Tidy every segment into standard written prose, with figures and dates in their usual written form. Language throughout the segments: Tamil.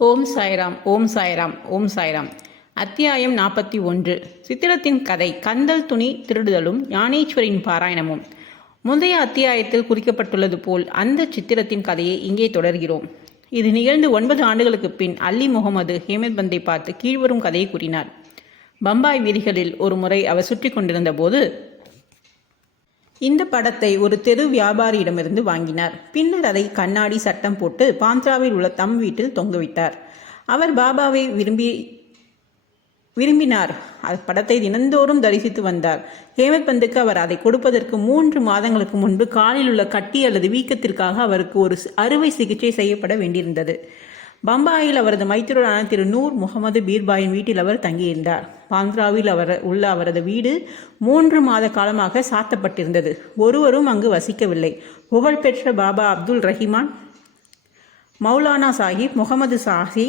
ஓம் சாய்ராம் ஓம் சாய்ராம் ஓம் சாய்ராம். அத்தியாயம் 41. சித்திரத்தின் கதை. கந்தல் துணி திருடுதலும் ஞானேஸ்வரின் பாராயணமும். முந்தைய அத்தியாயத்தில் குறிக்கப்பட்டுள்ளது போல் அந்த சித்திரத்தின் கதையை இங்கே தொடர்கிறோம். இது நிகழ்ந்து 9 ஆண்டுகளுக்கு பின் அலி முகமது ஹேமத் பந்தை பார்த்து கீழ்வரும் கதையை கூறினார். பம்பாய் வீதிகளில் ஒரு முறை அவர் சுற்றி கொண்டிருந்த போது இந்த படத்தை ஒரு தெரு வியாபாரியிடமிருந்து வாங்கினார். பின்னர் அதை கண்ணாடி சட்டம் போட்டு பாந்த்ராவில் உள்ள தம் வீட்டில் தொங்கவிட்டார். அவர் பாபாவை விரும்பினார். படத்தை தினந்தோறும் தரிசித்து வந்தார். ஹேமத் பந்துக்கு அவர் அதை கொடுப்பதற்கு 3 மாதங்களுக்கு முன்பு காலில் உள்ள கட்டி அல்லது வீக்கத்திற்காக அவருக்கு ஒரு அறுவை சிகிச்சை செய்யப்பட வேண்டியிருந்தது. பம்பாயில் அவரது மைத்துனரான திரு நூர் முகமது பீர்பாயின் வீட்டில் அவர் தங்கியிருந்தார். பாந்த்ராவில் உள்ள அவரது வீடு 3 மாத காலமாக சாத்தப்பட்டிருந்தது. ஒருவரும் அங்கு வசிக்கவில்லை. புகழ்பெற்ற பாபா அப்துல் ரஹிமான், மௌலானா சாஹிப், முகமது சாஹி,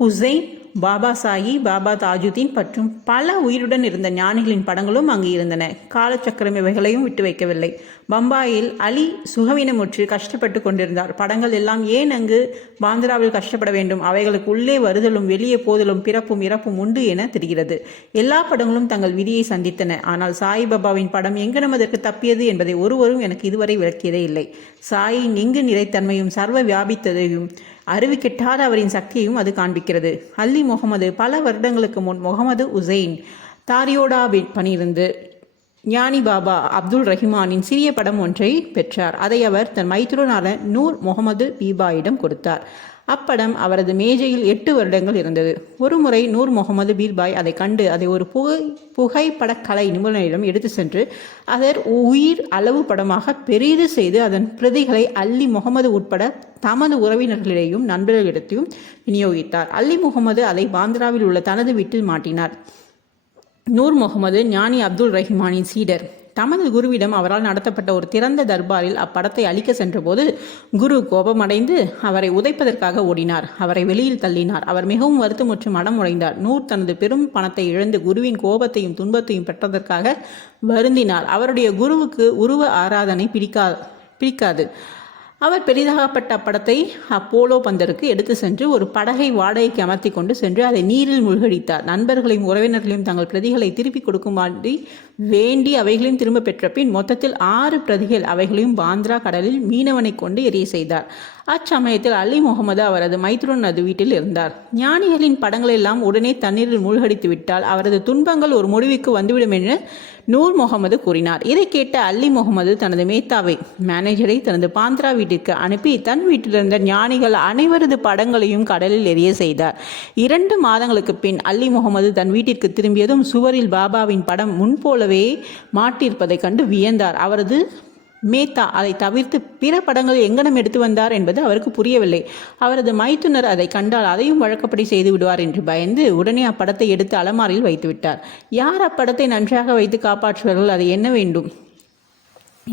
ஹுசைன், பாபா சாஹி, பாபா தாஜுதீன் மற்றும் பல உயிருடன் இருந்த ஞானிகளின் படங்களும் அங்கு இருந்தன. காலச்சக்கரம் இவைகளையும் விட்டு வைக்கவில்லை. பம்பாயில் அலி சுகவீனமுற்று கஷ்டப்பட்டு கொண்டிருந்தார். படங்கள் எல்லாம் ஏன் அங்கு பாந்த்ராவில் கஷ்டப்பட வேண்டும்? அவைகளுக்கு உள்ளே வருதலும் வெளியே போதலும் பிறப்பும் இறப்பும் உண்டு என தெரிகிறது. எல்லா படங்களும் தங்கள் விதியை சந்தித்தன. ஆனால் சாய்பாபாவின் படம் எங்கனம் அதற்கு தப்பியது என்பதை ஒருவரும் எனக்கு இதுவரை விளக்கியதே இல்லை. சாயின் இங்கு நிலைத்தன்மையும் சர்வ வியாபித்ததையும் அறிவுக்கெட்டாத அவரின் சக்தியையும் அது காண்பிக்கிறது. அலி முகமது பல வருடங்களுக்கு முன் முகமது உசைன் தாரியோடா பணியிருந்து ஞானி பாபா அப்துல் ரஹிமானின் சிறிய படம் ஒன்றை பெற்றார். அதை அவர் தன் மைத்துனரான நூர் முகமது பீர்பாயிடம் கொடுத்தார். அப்படம் அவரது மேஜையில் 8 வருடங்கள் இருந்தது. ஒருமுறை நூர் முகமது பீர்பாய் அதை கண்டு அதை ஒரு புகைப்படக்கலை நிபுணரிடம் எடுத்து சென்று அதர் உயிர் அளவு படமாக பெரிது செய்து அதன் பிரதிகளை அலி முகமது உட்பட தமது உறவினர்களிடையும் நண்பர்களிடத்தையும் விநியோகித்தார். அலி முகமது அதை பாந்த்ராவில் உள்ள தனது வீட்டில் மாட்டினார். நூர் முகமது ஞானி அப்துல் ரஹிமானின் சீடர். தமது குருவிடம் அவரால் நடத்தப்பட்ட ஒரு திறந்த தர்பாரில் அப்படத்தை அளிக்க சென்றபோது குரு கோபமடைந்து அவரை உதைப்பதற்காக ஓடினார். அவரை வெளியில் தள்ளினார். அவர் மிகவும் வருத்தமுற்று மனம் உடைந்தார். நூர் தனது பெரும் பணத்தை இழந்து குருவின் கோபத்தையும் துன்பத்தையும் பெற்றதற்காக வருந்தினார். அவருடைய குருவுக்கு உருவ ஆராதனை பிடிக்காது. அவர் பெரிதாகப்பட்ட அப்படத்தை அப்போலோ பந்தருக்கு எடுத்து சென்று ஒரு படகை வாடகைக்கு அமர்த்தி கொண்டு சென்று அதை நீரில் மூழ்கடித்தார். நண்பர்களையும் உறவினர்களையும் தங்கள் பிரதிகளை திருப்பி கொடுக்குமாறு வேண்டி அவைகளையும் திரும்ப பெற்ற பின் மொத்தத்தில் 6 பிரதிகள் அவைகளையும் பாந்த்ரா கடலில் மீனவனை கொண்டு எரிய செய்தார். அச்சமயத்தில் அலி முகமது அவரது மைத்துனரது வீட்டில் இருந்தார். ஞானிகளின் படங்களெல்லாம் உடனே தண்ணீரில் மூழ்கடித்து விட்டால் அவரது துன்பங்கள் ஒரு முடிவுக்கு வந்துவிடும் என்று நூர் முகமது கூறினார். இதை கேட்ட அலி முகமது தனது மேனேஜரை தனது பாந்த்ரா வீட்டிற்கு அனுப்பி தன் வீட்டிலிருந்த ஞானிகள் அனைவரது படங்களையும் கடலில் எரிய செய்தார். 2 மாதங்களுக்கு பின் அலி முகமது தன் வீட்டிற்கு திரும்பியதும் சுவரில் பாபாவின் படம் முன்போலவே மாட்டியிருப்பதைக் கண்டு வியந்தார். அவரது மேத்தா அதை தவிர்த்து பிற படங்கள் எங்கனம் எடுத்து வந்தார் என்பது அவருக்கு புரியவில்லை. அவரது மைத்துனர் அதை கண்டால் அதையும் வழக்கப்படி செய்து விடுவார் என்று பயந்து உடனே அப்படத்தை எடுத்து அலமாரியில் வைத்து விட்டார். யார் அப்படத்தை நன்றாக வைத்து காப்பாற்றுவார்கள்? அதை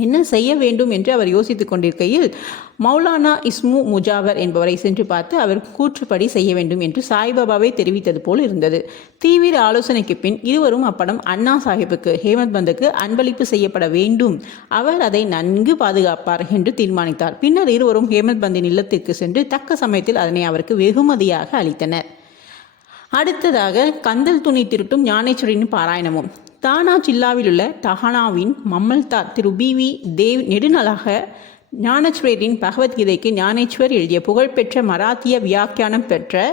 என்ன செய்ய வேண்டும் என்று அவர் யோசித்துக் கொண்டிருக்கையில் மௌலானா இஸ்மு முஜாவர் என்பவரை சென்று பார்த்து அவர் கூற்றுப்படி செய்ய வேண்டும் என்று சாய்பாபாவே தெரிவித்தது போல் இருந்தது. தீவிர ஆலோசனைக்கு பின் இருவரும் அப்படம் அண்ணா சாஹிப்புக்கு ஹேமத் பந்துக்கு அன்பளிப்பு செய்யப்பட வேண்டும். அவர் அதை நன்கு பாதுகாப்பார் என்று தீர்மானித்தார். பின்னர் இருவரும் ஹேமத் பந்தின் இல்லத்திற்கு சென்று தக்க சமயத்தில் அதனை அவருக்கு வெகுமதியாக அளித்தனர். அடுத்ததாக கந்தல் துணி திருட்டும் ஞானேஸ்வரின் பாராயணமும். தானா ஜில்லாவில் உள்ள டஹானாவின் மம்மல்தார் திரு பி.வி. தேவ் நெடுநாளாக ஞானேஸ்வரின் பகவத்கீதைக்கு ஞானேஸ்வர் எழுதிய புகழ்பெற்ற மராத்திய வியாக்கியானம் பெற்ற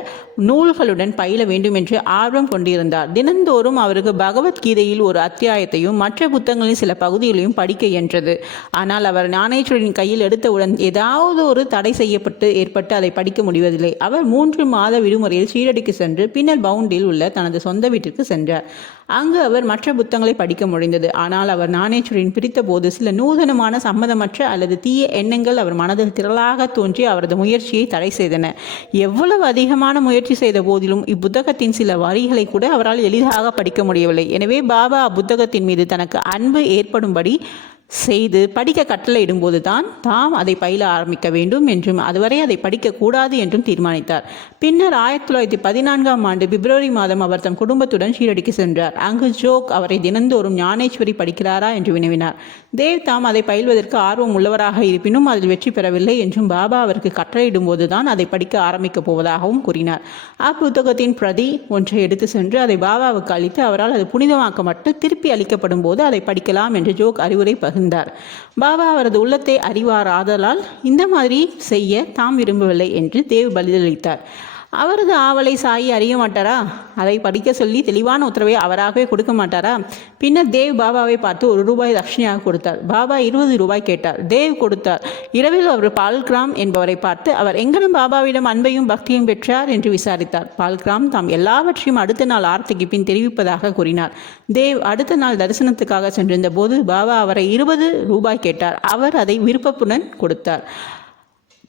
நூல்களுடன் பயில வேண்டும் என்று ஆர்வம் கொண்டிருந்தார். தினந்தோறும் அவருக்கு பகவத்கீதையில் ஒரு அத்தியாயத்தையும் மற்ற புத்தகங்களின் சில பகுதிகளையும் படிக்க இயன்றது. ஆனால் அவர் ஞானேஸ்வரின் கையில் எடுத்தவுடன் ஏதாவது ஒரு தடை ஏற்பட்டு அதை படிக்க முடிவதில்லை. அவர் 3 மாத விடுமுறையில் ஷீரடிக்கு சென்று பின்னர் பவுண்டில் உள்ள தனது சொந்த வீட்டிற்கு சென்றார். அங்கு அவர் மற்ற புத்தகங்களை படிக்க முடிந்தது. ஆனால் அவர் ஞானேஸ்வரின் பிரித்த போது சில நூதனமான சம்மதமற்ற அல்லது தீய எண்ணங்கள் அவர் மனதில் திரளாக தோன்றி அவரது முயற்சியை தடை செய்தன. எவ்வளவு அதிகமான முயற்சி செய்த போதிலும் இப்புத்தகத்தின் சில வரிகளை கூட அவரால் எளிதாக படிக்க முடியவில்லை. எனவே பாபா அப்புத்தகத்தின் மீது தனக்கு அன்பு ஏற்படும்படி செய்து படிக்க கட்டளையிடும்போது தாம் அதை பயில ஆரம்பிக்க வேண்டும் என்றும் அதுவரை அதை படிக்கக்கூடாது என்றும் தீர்மானித்தார். பின்னர் 1914ஆம் ஆண்டு பிப்ரவரி மாதம் அவர் தம் குடும்பத்துடன் ஷீரடிக்கு சென்றார். அங்கு ஜோக் அவரை தினந்தோறும் ஞானேஸ்வரி படிக்கிறாரா என்று வினவினார். தேவ் தாம் அதை பயில்வதற்கு ஆர்வம் உள்ளவராக இருப்பினும் அதில் வெற்றி பெறவில்லை என்றும் பாபா அவருக்கு கட்டளையிடும் போதுதான் அதை படிக்க ஆரம்பிக்கப் போவதாகவும் கூறினார். அப்புத்தகத்தின் பிரதி ஒன்றை எடுத்து சென்று அதை பாபாவுக்கு அளித்து அவரால் அது புனிதமாக்கப்பட்டு திருப்பி அளிக்கப்படும் போது அதை படிக்கலாம் என்று ஜோக் அறிவுரை பகிர்ந்தார். பாபா அவரது உள்ளத்தை அறிவாராதலால் இந்த மாதிரி செய்ய தாம் விரும்பவில்லை என்று தேவ் பதிலளித்தார். அவரது ஆவலை சாயி அறிய மாட்டாரா? அதை படிக்க சொல்லி தெளிவான உத்தரவை அவராகவே கொடுக்க மாட்டாரா? பின்னர் தேவ் பாபாவை பார்த்து ₹1 தட்சணையாக கொடுத்தார். பாபா ₹20 கேட்டார். தேவ் கொடுத்தார். இரவில் அவர் பால்கிராம் என்பவரை பார்த்து அவர் எங்கனும் பாபாவிடம் அன்பையும் பக்தியும் பெற்றார் என்று விசாரித்தார். பால்கிராம் தாம் எல்லாவற்றையும் அடுத்த நாள் ஆர்த்திக்கு பின் தெரிவிப்பதாக கூறினார். தேவ் அடுத்த நாள் தரிசனத்துக்காக சென்றிருந்த போது பாபா அவரை ₹20 கேட்டார். அவர் அதை விருப்பத்துடன் கொடுத்தார்.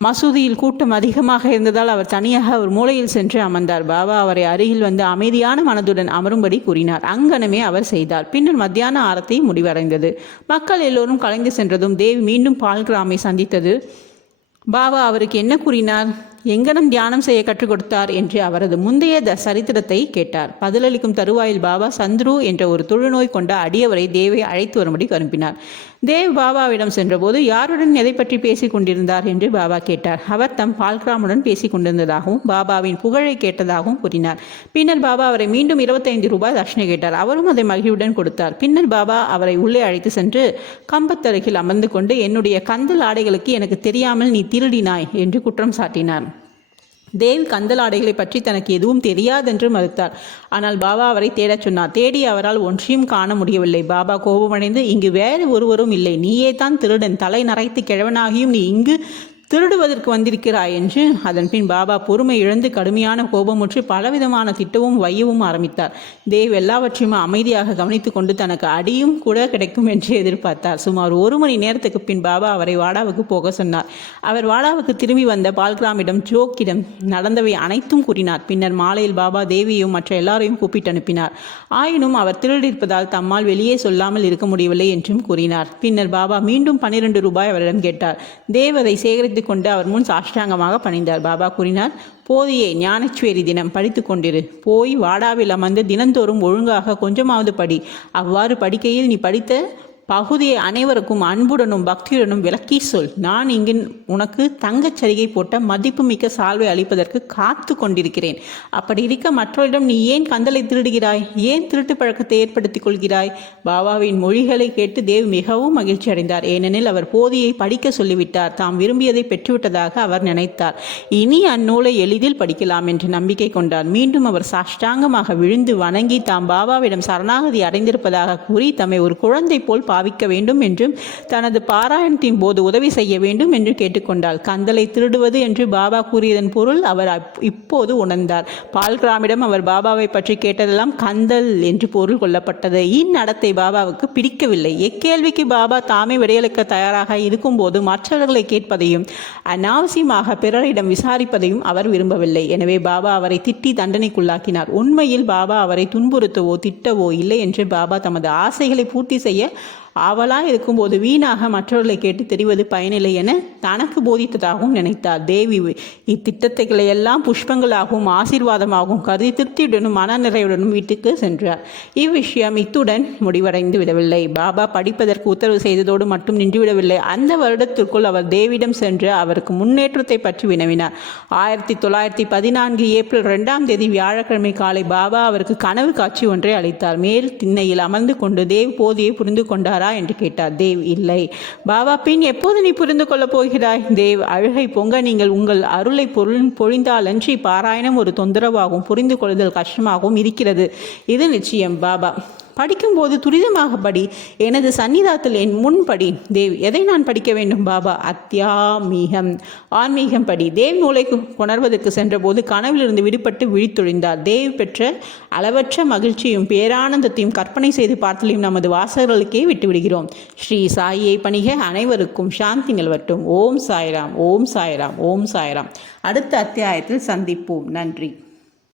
மசூதியில் கூட்டம் அதிகமாக இருந்ததால் அவர் தனியாக ஒரு மூலையில் சென்று அமர்ந்தார். பாபா அவரை அருகில் வந்து அமைதியான மனதுடன் அமரும்படி கூறினார். அங்கனமே அவர் செய்தார். பின்னர் மத்தியான ஆரத்தி முடிவடைந்தது. மக்கள் எல்லோரும் கலைந்து சென்றதும் தேவ் மீண்டும் பால்கிராமை சந்தித்தது. பாபா அவருக்கு என்ன கூறினார்? எங்கனம் தியானம் செய்ய கற்றுக் கொடுத்தார் என்று அவரது முந்தைய சரித்திரத்தை கேட்டார். பதிலளிக்கும் தருவாயில் பாபா சந்துரு என்ற ஒரு தொழுநோய் கொண்ட அடியவரை தேவை அழைத்து வரும்படி அனுப்பினார். தேவ் பாபாவிடம் சென்றபோது யாருடன் எதை பற்றி பேசிக் கொண்டிருந்தார் என்று பாபா கேட்டார். அவர் தம் பால்கிராமுடன் பேசிக் கொண்டிருந்ததாகவும் பாபாவின் புகழை கேட்டதாகவும் கூறினார். பின்னர் பாபா அவரை மீண்டும் ₹25 தட்சணை கேட்டார். அவரும் அதை மகிழ்வுடன் கொடுத்தார். பின்னர் பாபா அவரை உள்ளே அழைத்து சென்று கம்பத்தருகில் அமர்ந்து கொண்டு என்னுடைய கந்தல் ஆடைகளுக்கு எனக்கு தெரியாமல் நீ திருடினாய் என்று குற்றம் சாட்டினார். தேவ் கந்தல் ஆடைகளை பற்றி தனக்கு எதுவும் தெரியாதென்று மறுத்தார். ஆனால் பாபா அவரை தேடச் சொன்னார். தேடி அவரால் ஒன்றையும் காண முடியவில்லை. பாபா கோபமடைந்து இங்கு வேறு ஒருவரும் இல்லை, நீயே தான் திருடன், தலை நரைத்து கிழவனாகியும் நீ இங்கு திருடுவதற்கு வந்திருக்கிறாய் என்று அதன் பின் பாபா பொறுமை இழந்து கடுமையான கோபமுற்று பலவிதமான திட்டவும் வையவும் ஆரம்பித்தார். தேவ் எல்லாவற்றையும் அமைதியாக கவனித்து கொண்டு தனக்கு அடியும் கூட கிடைக்கும் என்று எதிர்பார்த்தார். சுமார் 1 மணி நேரத்துக்கு பின் பாபா அவரை வாடாவுக்கு போக சொன்னார். அவர் வாடாவுக்கு திரும்பி வந்த பால்கிராமிடம் ஜோக்கிடம் நடந்தவை அனைத்தும் கூறினார். பின்னர் மாலையில் பாபா தேவியையும் மற்ற எல்லாரையும் கூப்பிட்டு அனுப்பினார். ஆயினும் அவர் திருடியிருப்பதால் தம்மால் வெளியே சொல்லாமல் இருக்க முடியவில்லை என்றும் கூறினார். பின்னர் பாபா மீண்டும் ₹12 அவரிடம் கேட்டார். தேவ் அதை சேகரித்து கொண்டு அவர் முன் சாஷ்டாங்கமாக பணிந்தார். பாபா கூறினார், போதியே ஞானச்சுவேரி தினம் படித்து கொண்டிரு. போய் வாடாவில் அமர்ந்து தினந்தோறும் ஒழுங்காக கொஞ்சமாவது படி. அவ்வாறு படிக்கையில் நீ படித்த பகுதியை அனைவருக்கும் அன்புடனும் பக்தியுடனும் விளக்கி சொல். நான் இங்கு உனக்கு தங்கச் சரிகை போட்ட மதிப்புமிக்க சால்வை அளிப்பதற்கு காத்து கொண்டிருக்கிறேன். அப்படி இருக்க மற்றவரிடம் நீ ஏன் கந்தலை திருடுகிறாய்? ஏன் திருட்டு பழக்கத்தை ஏற்படுத்திக் கொள்கிறாய்? பாபாவின் மொழிகளை கேட்டு தேவ் மிகவும் மகிழ்ச்சி அடைந்தார். ஏனெனில் அவர் போதியை படிக்க சொல்லிவிட்டார். தாம் விரும்பியதை பெற்றுவிட்டதாக அவர் நினைத்தார். இனி அந்நூலை எளிதில் படிக்கலாம் என்று நம்பிக்கை கொண்டார். மீண்டும் அவர் சாஷ்டாங்கமாக விழுந்து வணங்கி தாம் பாபாவிடம் சரணாகதி அடைந்திருப்பதாக கூறி தம்மை ஒரு குழந்தை போல் பாவிக்க வேண்டும் என்றும் தனது பாராயணத்தின் போது உதவி செய்ய வேண்டும் என்று கேட்டுக்கொண்டார். கந்தலை திருடுவது என்று பாபா கூறியதன் பொருள் அவர் இப்போது உணர்ந்தார். பால்கிராமிடம் அவர் பாபாவை பற்றி கேட்டதெல்லாம் கந்தல் என்று பொருள் கொள்ளப்பட்டது. இந்நடத்தை பாபாவுக்கு பிடிக்கவில்லை. எக்கேள்விக்கு பாபா தாமே விடையளிக்க தயாராக இருக்கும்போது மற்றவர்களை கேட்பதையும் அனாவசியமாக பிறரிடம் விசாரிப்பதையும் அவர் விரும்பவில்லை. எனவே பாபா அவரை திட்டி தண்டனைக்குள்ளாக்கினார். உண்மையில் பாபா அவரை துன்புறுத்தவோ திட்டவோ இல்லை என்று பாபா தமது ஆசைகளை பூர்த்தி செய்ய ஆவலாக இருக்கும்போது வீணாக மற்றவர்களை கேட்டு தெரிவது பயனில்லை என தனக்கு போதித்ததாகவும் நினைத்தார். தேவி இத்திட்டத்தைகளை எல்லாம் புஷ்பங்களாகவும் ஆசீர்வாதமாகவும் கருதி திருப்தியுடனும் மனநிறைவுடனும் வீட்டுக்கு சென்றார். இவ்விஷயம் இத்துடன் முடிவடைந்து விடவில்லை. பாபா படிப்பதற்கு உத்தரவு செய்ததோடு மட்டும் நின்றுவிடவில்லை. அந்த வருடத்திற்குள் அவர் தேவிடம் சென்று அவருக்கு முன்னேற்றத்தை பற்றி வினவினார். 1914 ஏப்ரல் 2 வியாழக்கிழமை காலை பாபா அவருக்கு கனவு காட்சி ஒன்றை அளித்தார். மேல் திண்ணையில் அமர்ந்து கொண்டு தேவ் போதியை புரிந்து கொண்டார் என்று கேட்டார். தேவ், இல்லை. பாபா, பின் எப்போது நீ புரிந்து கொள்ளப் போகிறாய்? தேவ், அழுகை பொங்க நீங்கள் உங்கள் அருளை பொழிந்தாலன்றி பாராயணம் ஒரு தொந்தரவாகவும் புரிந்து கொள்ளுதல் கஷ்டமாகவும் இருக்கிறது. இது நிச்சயம். பாபா, படிக்கும்போது துரிதமாக படி. எனது சன்னிதானத்தில் என் முன் படி. தேவ், எதை நான் படிக்க வேண்டும்? பாபா, அத்தியாமீகம், ஆன்மீகம் படி. தேவ் நூலை கொணர்வதற்கு சென்றபோது கனவிலிருந்து விடுபட்டு விழித்தொழிந்தார். தேவ் பெற்ற அளவற்ற மகிழ்ச்சியும் பேரானந்தத்தையும் கற்பனை செய்து பார்த்தலையும் நமது வாசகர்களுக்கே விட்டுவிடுகிறோம். ஸ்ரீ சாயியை பணிக. அனைவருக்கும் சாந்தி நிலவட்டும். ஓம் சாய்ராம், ஓம் சாய்ராம், ஓம் சாய்ராம். அடுத்த அத்தியாயத்தில் சந்திப்போம். நன்றி.